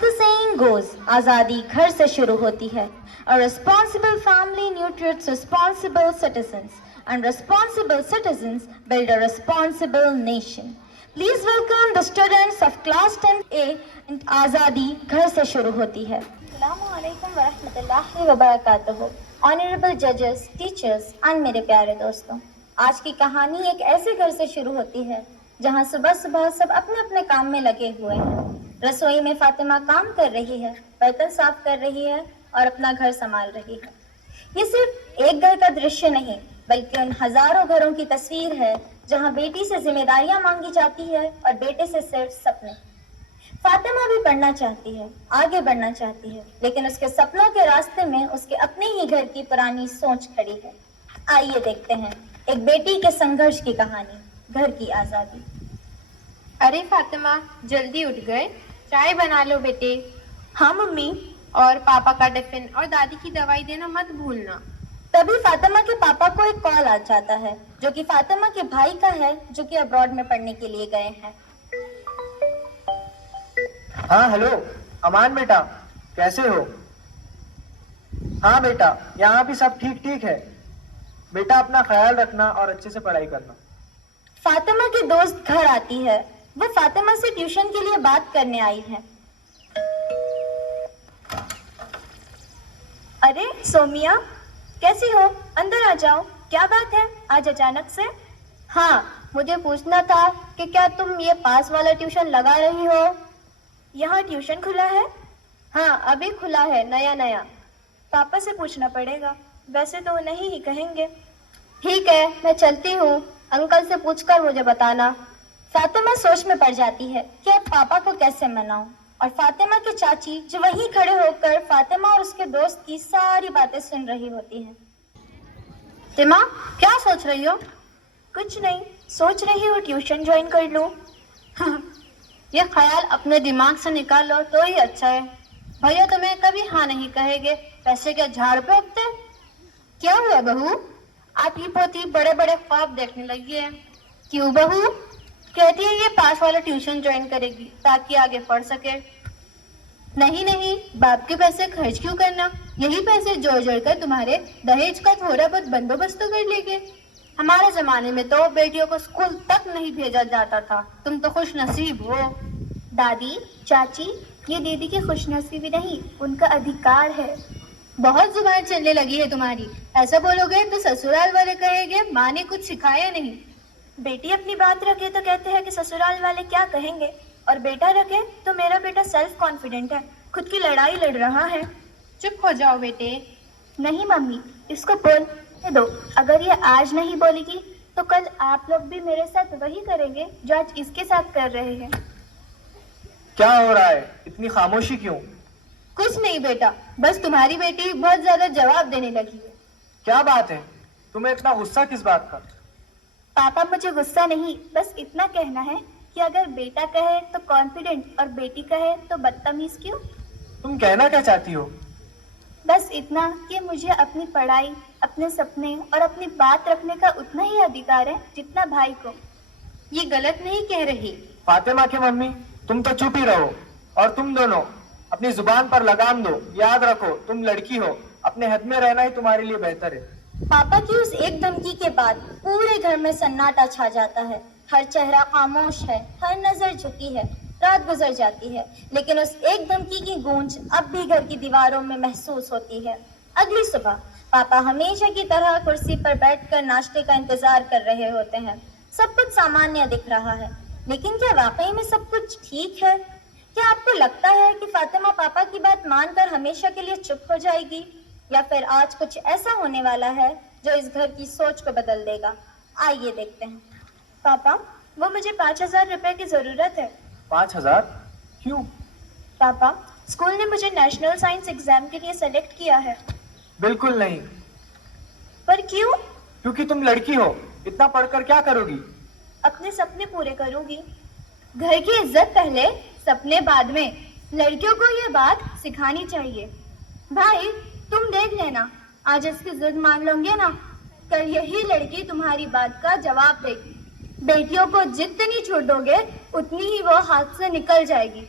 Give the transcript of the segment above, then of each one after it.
the saying goes, आजादी घर से शुरू होती है. A responsible family nurtures responsible citizens, and responsible citizens build a responsible nation. Please welcome the students of class 10A and आजादी घर से शुरू होती है. अस्सलामु अलैकुम व रहमतुल्लाहि व बरकातुहू. Honorable judges, teachers and मेरे प्यारे दोस्तों, आज की कहानी एक ऐसे घर से शुरू होती है जहां सुबह सुबह सब अपने अपने काम में लगे हुए हैं. रसोई में फातिमा काम कर रही है, बर्तन साफ कर रही है और अपना घर संभाल रही है. ये सिर्फ एक घर का दृश्य नहीं, बल्कि उन हजारों घरों की तस्वीर है जहां बेटी से जिम्मेदारियां मांगी जाती है और बेटे से सिर्फ सपने. फातिमा भी पढ़ना चाहती है, आगे बढ़ना चाहती है, लेकिन उसके सपनों के रास्ते में उसके अपने ही घर की पुरानी सोच खड़ी है. आइए देखते हैं एक बेटी के संघर्ष की कहानी, घर की आजादी. अरे फातिमा, जल्दी उठ गए, चाय बना लो बेटे. हाँ मम्मी. और पापा का टिफिन और दादी की दवाई देना मत भूलना. तभी फातिमा के पापा को एक कॉल आ जाता है, जो कि फातिमा के भाई का है, जो कि अब्रॉड में पढ़ने के लिए गए हैं. हाँ हेलो अमान बेटा, कैसे हो? हाँ बेटा, यहाँ भी सब ठीक ठीक है. बेटा अपना ख्याल रखना और अच्छे से पढ़ाई करना. फातिमा की दोस्त घर आती है. वो फातिमा से ट्यूशन के लिए बात करने आई है. अरे सोमिया, कैसी हो? अंदर आ जाओ. क्या बात है आज अचानक से? हाँ, मुझे पूछना था कि क्या तुम ये पास वाला ट्यूशन लगा रही हो? यहाँ ट्यूशन खुला है? हाँ, अभी खुला है, नया नया. पापा से पूछना पड़ेगा, वैसे तो वो नहीं ही कहेंगे. ठीक है, मैं चलती हूँ. अंकल से पूछकर मुझे बताना. फातिमा सोच में पड़ जाती है कि अब पापा को कैसे मनाऊं, और फातिमा की चाची जो वहीं खड़े होकर फातिमा और उसके दोस्त की सारी बातें सुन रही होती है. फातिमा, क्या सोच रही हो? कुछ नहीं, सोच रही हूँ ट्यूशन ज्वाइन कर लूँ. ये ख्याल अपने दिमाग से निकाल लो तो ही अच्छा है. भैया तुम्हें कभी हाँ नहीं कहेंगे. पैसे के झाड़ पे उगते. क्या हुआ बहू? आपकी पोती बड़े बड़े ख्वाब देखने लगी है. क्यों बहू? कहती है ये पास वाला ट्यूशन ज्वाइन करेगी ताकि आगे पढ़ सके. नहीं नहीं, बाप के पैसे खर्च क्यों करना? यही पैसे जोड़ जोड़ कर तुम्हारे दहेज का थोड़ा बहुत बंदोबस्त तो कर लेंगे. हमारे जमाने में तो बेटियों को स्कूल तक नहीं भेजा जाता था. तुम तो खुश नसीब हो. दादी, चाची, ये दीदी की खुशनसीबी नहीं, उनका अधिकार है. बहुत जुबान चलने लगी है तुम्हारी. ऐसा बोलोगे तो ससुराल वाले कहेंगे माँ ने कुछ सिखाया नहीं. बेटी अपनी बात रखे तो कहते हैं कि ससुराल वाले क्या कहेंगे, और बेटा रखे तो मेरा बेटा सेल्फ कॉन्फिडेंट है, खुद की लड़ाई लड़ रहा है. चुप हो जाओ बेटे. नहीं मम्मी, इसको बोलने दो. अगर ये आज नहीं बोलेगी तो कल आप लोग भी मेरे साथ वही करेंगे जो आज इसके साथ कर रहे हैं. क्या हो रहा है? इतनी खामोशी क्यों? कुछ नहीं बेटा, बस तुम्हारी बेटी बहुत ज्यादा जवाब देने लगी है. क्या बात है? तुम्हें इतना गुस्सा किस बात का? पापा, मुझे गुस्सा नहीं, बस इतना कहना है कि अगर बेटा कहे तो कॉन्फिडेंट और बेटी कहे तो बदतमीज क्यों? तुम कहना क्या चाहती हो? बस इतना कि मुझे अपनी पढ़ाई, अपने सपने और अपनी बात रखने का उतना ही अधिकार है जितना भाई को. ये गलत नहीं कह रही. फातिमा की मम्मी, तुम तो चुप ही रहो. और तुम दोनों अपनी जुबान पर लगाम दो. याद रखो, तुम लड़की हो, अपने हद में रहना ही तुम्हारे लिए बेहतर है. पापा की उस एक धमकी के बाद पूरे घर में सन्नाटा छा जाता है. हर चेहरा खामोश है, हर नजर झुकी है. रात गुजर जाती है, लेकिन उस एक धमकी की गूंज अब भी घर की दीवारों में महसूस होती है. अगली सुबह पापा हमेशा की तरह कुर्सी पर बैठकर नाश्ते का इंतजार कर रहे होते हैं. सब कुछ सामान्य दिख रहा है, लेकिन क्या वाकई में सब कुछ ठीक है? क्या आपको लगता है कि फातिमा पापा की बात मानकर हमेशा के लिए चुप हो जाएगी, या फिर आज कुछ ऐसा होने वाला है जो इस घर की सोच को बदल देगा? आइए देखते हैं. पापा, वो मुझे 5,000 रुपए की जरूरत है. 5,000? क्यों? पापा, स्कूल ने मुझे नेशनल साइंस एग्जाम के लिए सेलेक्ट किया है. बिल्कुल नहीं. पर क्यों? क्योंकि तुम लड़की हो. इतना पढ़कर क्या करोगी? अपने सपने पूरे करूंगी. घर की इज्जत पहले, सपने बाद में. लड़कियों को ये बात सिखानी चाहिए. भाई, तुम देख लेना, आज इसकी जिद मान लोगे ना, कल यही लड़की तुम्हारी बात का जवाब देगी. बेटियों को जितनी छूट दोगे उतनी ही वो हाथ से निकल जाएगी.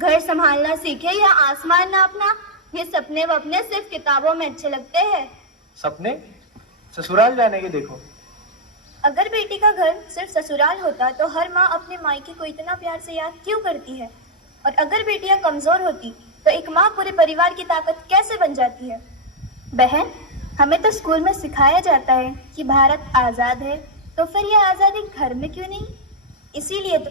घर संभालना सीखे या आसमान नापना। ये सपने वपने सिर्फ किताबों में अच्छे लगते हैं। सपने? ससुराल जाने के देखो। अगर बेटी का घर सिर्फ ससुराल होता तो हर माँ अपने मायके को इतना प्यार से याद क्यों करती है? और अगर बेटियां कमजोर होती तो एक माँ पूरे परिवार की ताकत कैसे बन जाती है? बहन, हमें तो स्कूल में सिखाया जाता है कि भारत आजाद है, तो फिर ये आजादी घर में क्यों नहीं? इसीलिए तो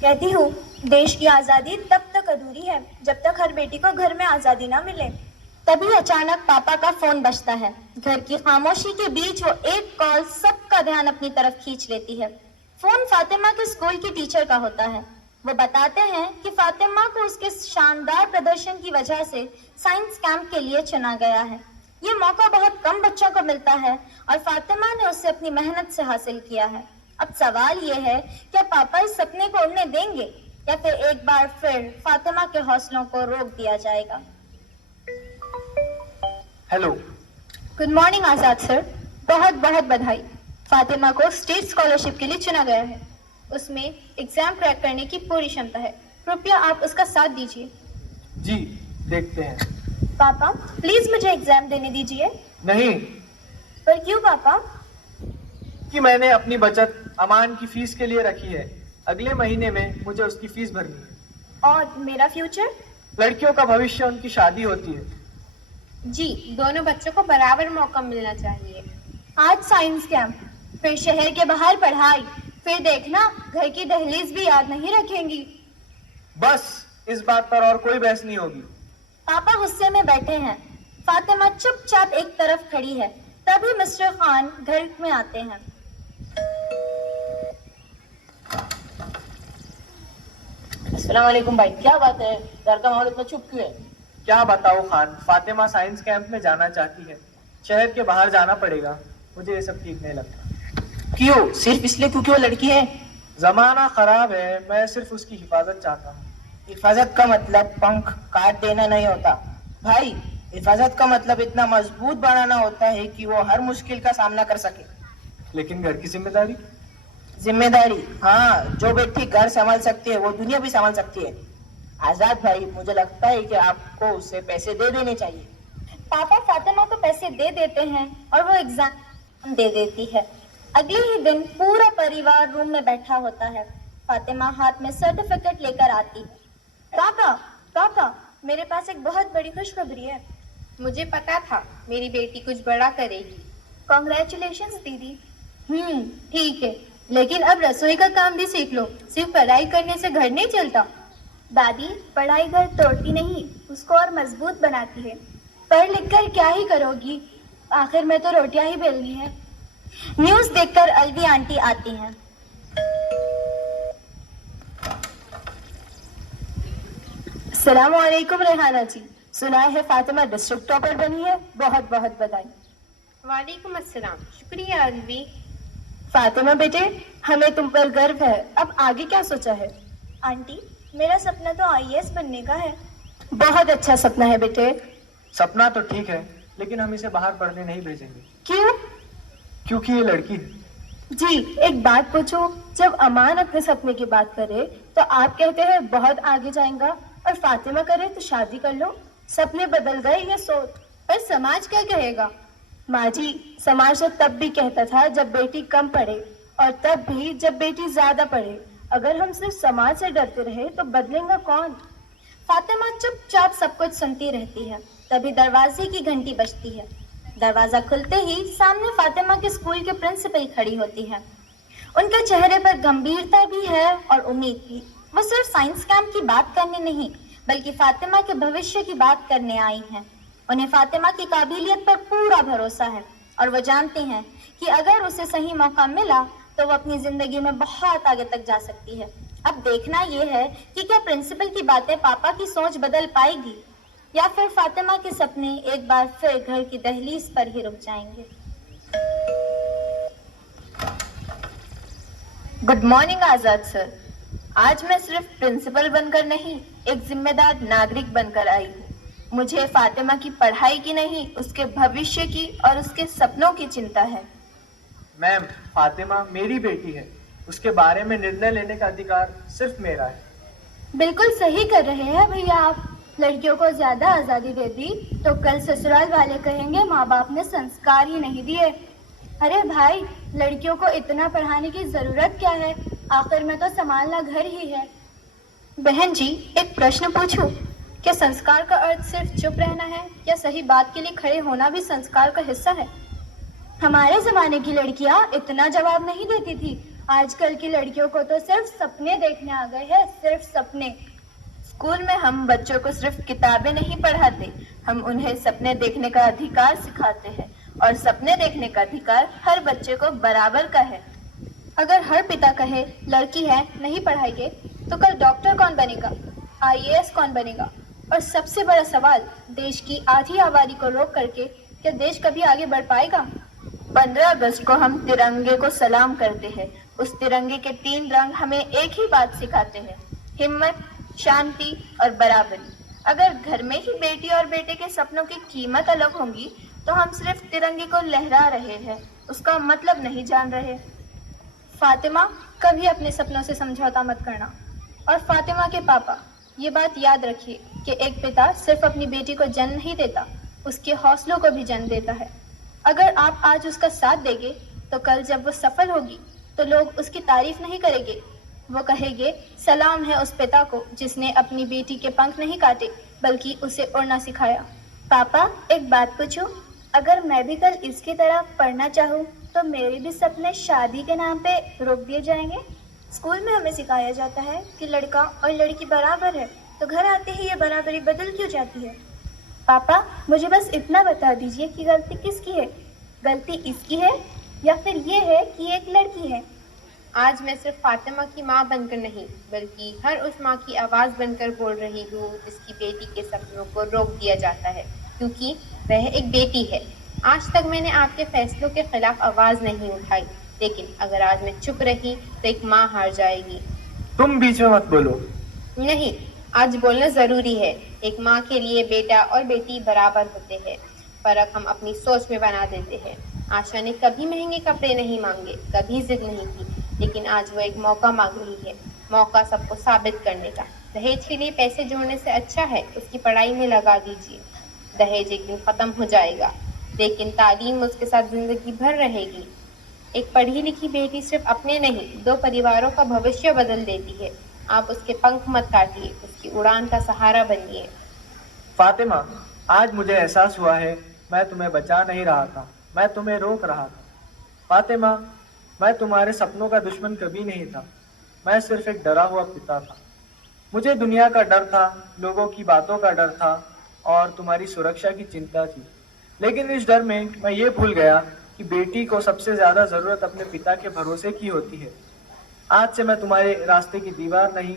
कहती हूँ, देश की आजादी तब तक अधूरी है जब तक हर बेटी को घर में आजादी ना मिले। तभी अचानक पापा का फोन बजता है। घर की खामोशी के बीच वो एक कॉल सबका ध्यान अपनी तरफ खींच लेती है। फोन फातिमा के स्कूल की टीचर का होता है। वो बताते हैं कि फातिमा को उसके शानदार प्रदर्शन की वजह से साइंस कैंप के लिए चुना गया है। ये मौका बहुत कम बच्चों को मिलता है और फातिमा ने उसे अपनी मेहनत से हासिल किया है। अब सवाल ये है, क्या पापा इस सपने को उड़ने देंगे या फिर एक बार फिर फातिमा के हौसलों को रोक दिया जाएगा? हेलो। गुड मॉर्निंग आजाद सर, बहुत बहुत बधाई। फातिमा को स्टेट स्कॉलरशिप के लिए चुना गया है। उसमें एग्जाम क्रैक करने की पूरी क्षमता है। कृपया आप उसका साथ दीजिए। जी, देखते हैं। पापा, प्लीज मुझे एग्जाम देने दीजिए। नहीं। पर क्यों पापा? कि मैंने अपनी बचत अमान की फीस के लिए रखी है। अगले महीने में मुझे उसकी फीस भरनी है। और मेरा फ्यूचर? लड़कियों का भविष्य उनकी शादी होती है। जी, दोनों बच्चों को बराबर मौका मिलना चाहिए। आज साइंस कैंप, फिर शहर के बाहर पढ़ाई, फिर देखना घर की दहलीज भी याद नहीं रखेंगी। बस इस बात पर और कोई बहस नहीं होगी। पापा गुस्से में बैठे हैं। फातिमा चुपचाप एक तरफ खड़ी है। तभी मिस्टर खान घर में आते हैं। अस्सलाम वालेकुम भाई, क्या बात है? घर का माहौल इतना चुप क्यों है? क्या बताओ खान, फातिमा साइंस कैंप में जाना चाहती है। शहर के बाहर जाना पड़ेगा। मुझे ये सब ठीक नहीं लगता। क्यों? सिर्फ इसलिए क्योंकि वो लड़की है? जमाना खराब है, मैं सिर्फ उसकी हिफाजत चाहता हूँ। हिफाजत का मतलब पंख काट देना नहीं होता भाई। हिफाजत का मतलब इतना मजबूत बनाना होता है कि वो हर मुश्किल का सामना कर सके। लेकिन घर की जिम्मेदारी? जिम्मेदारी, हाँ, जो बेटी घर संभाल सकती है वो दुनिया भी संभाल सकती है। आजाद भाई, मुझे लगता है कि आपको उसे पैसे दे देने चाहिए। पापा फातिमा को पैसे दे देते हैं और वो एग्जाम दे देती है। अगले ही दिन पूरा परिवार रूम में बैठा होता है। फातिमा हाथ में सर्टिफिकेट लेकर आती है। पापा, पापा, मेरे पास एक बहुत बड़ी खुशखबरी है। मुझे पता था मेरी बेटी कुछ बड़ा करेगी। कॉन्ग्रेचुलेशंस दीदी। ठीक है, लेकिन अब रसोई का काम भी सीख लो। सिर्फ पढ़ाई करने से घर नहीं चलता। दादी, पढ़ाई घर तोड़ती नहीं, उसको और मजबूत बनाती है। पढ़ लिख कर क्या ही करोगी? आखिर में तो रोटियां ही बेलनी है। न्यूज़ देखकर अलवी आंटी आती हैं। अस्सलाम वालेकुम रेहाना जी, सुना है फातिमा डिस्ट्रिक्ट टॉपर बनी है, बहुत बहुत बधाई। वालेकुम अस्सलाम, शुक्रिया अलवी। फातिमा बेटे, हमें तुम पर गर्व है। अब आगे क्या सोचा है? आंटी, मेरा सपना तो आईएएस बनने का है। बहुत अच्छा सपना है बेटे। सपना तो ठीक है, लेकिन हम इसे बाहर पढ़ने नहीं भेजेंगे। क्यों? क्योंकि ये लड़की है। जी, एक बात पूछूं, जब अमान अपने सपने की बात करे तो आप कहते हैं बहुत आगे जाएगा, और फातिमा करे तो शादी कर लो। सपने बदल गए या सोच? पर समाज क्या कहेगा? माँ जी, समाज तो तब भी कहता था जब बेटी कम पढ़े, और तब भी जब बेटी ज्यादा पढ़े। अगर हम सिर्फ समाज से डरते रहे तो बदलेगा कौन? फातिमा चुपचाप सब कुछ सुनती रहती है। तभी दरवाजे की घंटी बजती है। दरवाजा खुलते ही सामने फातिमा के स्कूल के प्रिंसिपल खड़ी होती है। उनके चेहरे पर गंभीरता भी है और उम्मीद भी। वो सिर्फ साइंस कैंप की बात करने नहीं, बल्कि फातिमा के भविष्य की बात करने आई हैं। उन्हें फातिमा की काबिलियत पर पूरा भरोसा है और वो जानती हैं कि अगर उसे सही मौका मिला तो वो अपनी जिंदगी में बहुत आगे तक जा सकती है। अब देखना यह है कि क्या प्रिंसिपल की बातें पापा की सोच बदल पाएगी या फिर फातिमा के सपने एक बार फिर घर की दहलीज पर ही रुक जाएंगे। गुड मॉर्निंग आजाद सर। आज मैं सिर्फ प्रिंसिपल बनकर नहीं, एक जिम्मेदार नागरिक बनकर आई हूँ। मुझे फातिमा की पढ़ाई की नहीं, उसके भविष्य की और उसके सपनों की चिंता है। मैम, फातिमा मेरी बेटी है। उसके बारे में निर्णय लेने का अधिकार सिर्फ मेरा है। बिल्कुल सही कर रहे हैं भैया आप। लड़कियों को ज्यादा आजादी दे दी तो कल ससुराल वाले कहेंगे माँ बाप ने संस्कार ही नहीं दिए। अरे भाई, लड़कियों को इतना पढ़ाने की जरूरत क्या है? आखिर में तो संभालना घर ही है। बहन जी, एक प्रश्न पूछूं? क्या संस्कार का अर्थ सिर्फ चुप रहना है या सही बात के लिए खड़े होना भी संस्कार का हिस्सा है? हमारे जमाने की लड़कियां इतना जवाब नहीं देती थी। आजकल की लड़कियों को तो सिर्फ सपने देखने आ गए हैं, सिर्फ सपने। स्कूल में हम बच्चों को सिर्फ किताबें नहीं पढ़ाते, हम उन्हें सपने देखने का अधिकार सिखाते हैं और सपने देखने का अधिकार हर बच्चे को बराबर का है। अगर हर पिता कहे लड़की है नहीं पढ़ाएंगे तो कल डॉक्टर कौन बनेगा, IAS कौन बनेगा? और सबसे बड़ा सवाल, देश की आधी आबादी को रोक करके क्या देश कभी आगे बढ़ पाएगा? 15 अगस्त को हम तिरंगे को सलाम करते हैं। उस तिरंगे के 3 रंग हमें एक ही बात सिखाते हैं, हिम्मत, शांति और बराबरी। अगर घर में ही बेटी और बेटे के सपनों की कीमत अलग होंगी तो हम सिर्फ तिरंगे को लहरा रहे हैं, उसका मतलब नहीं जान रहे। फातिमा, कभी अपने सपनों से समझौता मत करना। और फातिमा के पापा, ये बात याद रखिए कि एक पिता सिर्फ अपनी बेटी को जन्म नहीं देता, उसके हौसलों को भी जन्म देता है। अगर आप आज उसका साथ देंगे तो कल जब वो सफल होगी तो लोग उसकी तारीफ नहीं करेंगे, वो कहेंगे सलाम है उस पिता को जिसने अपनी बेटी के पंख नहीं काटे बल्कि उसे उड़ना सिखाया। पापा, एक बात पूछूं? अगर मैं भी कल इसकी तरह पढ़ना चाहूँ तो मेरे भी सपने शादी के नाम पे रोक दिए जाएंगे? स्कूल में हमें सिखाया जाता है कि लड़का और लड़की बराबर है, तो घर आते ही ये बराबरी बदल क्यों जाती है? पापा, मुझे बस इतना बता दीजिए कि गलती किसकी है? गलती इसकी है या फिर ये है कि एक लड़की है? आज मैं सिर्फ फातिमा की माँ बनकर नहीं बल्कि हर उस माँ की आवाज़ बनकर बोल रही हूँ जिसकी बेटी के सपनों को रोक दिया जाता है, क्योंकि वह एक बेटी है। आज तक मैंने आपके फैसलों के खिलाफ आवाज़ नहीं उठाई, लेकिन अगर आज मैं चुप रही तो एक माँ हार जाएगी। तुम बीच में मत बोलो। नहीं, आज बोलना ज़रूरी है। एक माँ के लिए बेटा और बेटी बराबर होते हैं। फ़र्क हम अपनी सोच में बना देते हैं। आशा ने कभी महंगे कपड़े नहीं मांगे, कभी जिद नहीं की, लेकिन आज वो एक मौका मांग रही है, मौका सबको साबित करने का। दहेज के लिए पैसे जोड़ने से अच्छा है उसकी पढ़ाई में लगा दीजिए। दहेज एक दिन ख़त्म हो जाएगा, लेकिन तालीम उसके साथ ज़िंदगी भर रहेगी। एक पढ़ी लिखी बेटी सिर्फ अपने नहीं 2 परिवारों का भविष्य बदल देती है। आप उसके पंख मत काटिए, उसकी उड़ान का सहारा बनिए। फातिमा, आज मुझे एहसास हुआ है मैं तुम्हें बचा नहीं रहा था, मैं तुम्हें रोक रहा था। फातिमा, मैं तुम्हारे सपनों का दुश्मन कभी नहीं था, मैं सिर्फ एक डरा हुआ पिता था। मुझे दुनिया का डर था, लोगों की बातों का डर था और तुम्हारी सुरक्षा की चिंता थी। लेकिन इस डर में मैं ये भूल गया कि बेटी को सबसे ज्यादा जरूरत अपने पिता के भरोसे की होती है। आज से मैं तुम्हारे रास्ते की दीवार नहीं,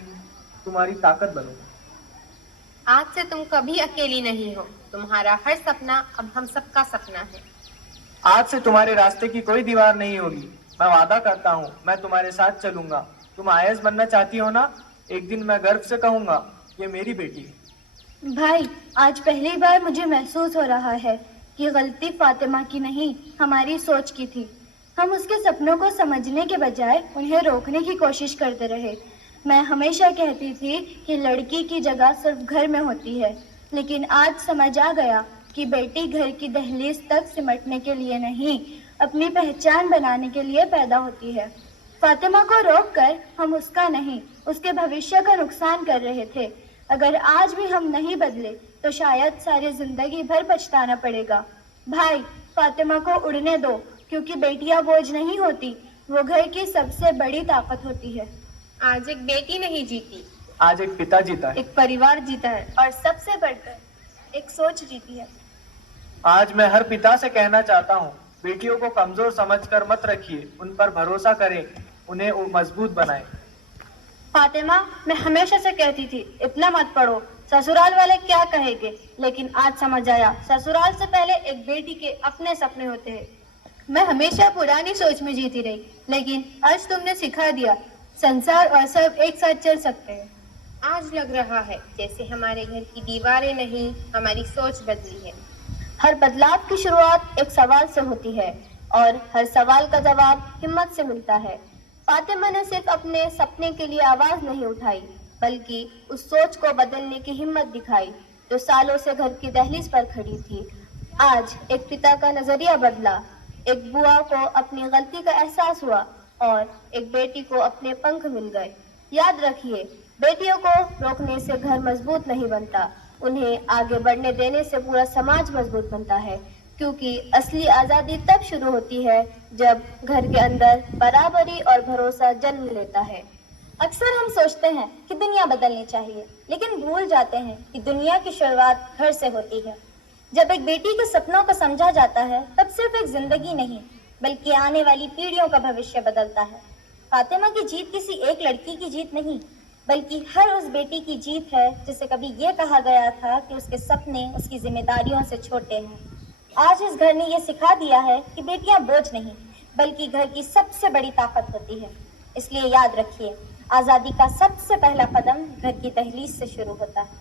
तुम्हारी ताकत बनूंगा। आज से तुम कभी अकेली नहीं हो। तुम्हारा हर सपना अब हम सबका सपना है। आज से तुम्हारे रास्ते की कोई दीवार नहीं होगी। मैं वादा करता हूँ मैं तुम्हारे साथ चलूंगा। तुम IAS बनना चाहती हो ना? एक दिन मैं गर्व से कहूंगा ये मेरी बेटी है। भाई, आज पहली बार मुझे महसूस हो रहा है कि गलती फातिमा की नहीं, हमारी सोच की थी। हम उसके सपनों को समझने के बजाय उन्हें रोकने की कोशिश करते रहे। मैं हमेशा कहती थी कि लड़की की जगह सिर्फ घर में होती है, लेकिन आज समझ आ गया कि बेटी घर की दहलीज तक सिमटने के लिए नहीं, अपनी पहचान बनाने के लिए पैदा होती है। फातिमा को रोककर हम उसका नहीं, उसके भविष्य का नुकसान कर रहे थे। अगर आज भी हम नहीं बदले तो शायद सारी जिंदगी भर पछताना पड़ेगा। भाई, फातिमा को उड़ने दो, क्योंकि बेटियां बोझ नहीं होती, वो घर की सबसे बड़ी ताकत होती है। आज एक बेटी नहीं जीती, आज एक पिता जीता है, एक परिवार जीता है और सबसे बढ़कर एक सोच जीती है। आज मैं हर पिता से कहना चाहता हूँ बेटियों को कमजोर समझकर मत रखिए, उन पर भरोसा करें, उन्हें मजबूत बनाएं। फातिमा, मैं हमेशा से कहती थी इतना मत पढ़ो, ससुराल वाले क्या कहेंगे, लेकिन आज समझ आया ससुराल से पहले एक बेटी के अपने सपने होते हैं। मैं हमेशा पुरानी सोच में जीती रही, लेकिन आज तुमने सिखा दिया संसार और सब एक साथ चल सकते हैं। आज लग रहा है जैसे हमारे घर की दीवारें नहीं, हमारी सोच बदली है। हर बदलाव की शुरुआत एक सवाल से होती है और हर सवाल का जवाब हिम्मत से मिलता है। फातिमा ने सिर्फ अपने सपने के लिए आवाज नहीं उठाई, बल्कि उस सोच को बदलने की हिम्मत दिखाई जो सालों से घर की दहलीज पर खड़ी थी। आज एक पिता का नजरिया बदला, एक बुआ को अपनी गलती का एहसास हुआ और एक बेटी को अपने पंख मिल गए। याद रखिए, बेटियों को रोकने से घर मजबूत नहीं बनता, उन्हें आगे बढ़ने देने से पूरा समाज मजबूत बनता है, क्योंकि असली आजादी तब शुरू होती है जब घर के अंदर बराबरी और भरोसा जन्म लेता है। अक्सर हम सोचते हैं कि दुनिया बदलनी चाहिए, लेकिन भूल जाते हैं कि दुनिया की शुरुआत घर से होती है। जब एक बेटी के सपनों को समझा जाता है, तब सिर्फ एक जिंदगी नहीं, बल्कि आने वाली पीढ़ियों का भविष्य बदलता है। फातिमा की जीत किसी एक लड़की की जीत नहीं, बल्कि हर उस बेटी की जीत है जिसे कभी ये कहा गया था कि उसके सपने उसकी जिम्मेदारियों से छोटे हैं। आज इस घर ने यह सिखा दिया है कि बेटियां बोझ नहीं, बल्कि घर की सबसे बड़ी ताकत होती है। इसलिए याद रखिए, आजादी का सबसे पहला कदम घर की दहलीज से शुरू होता है।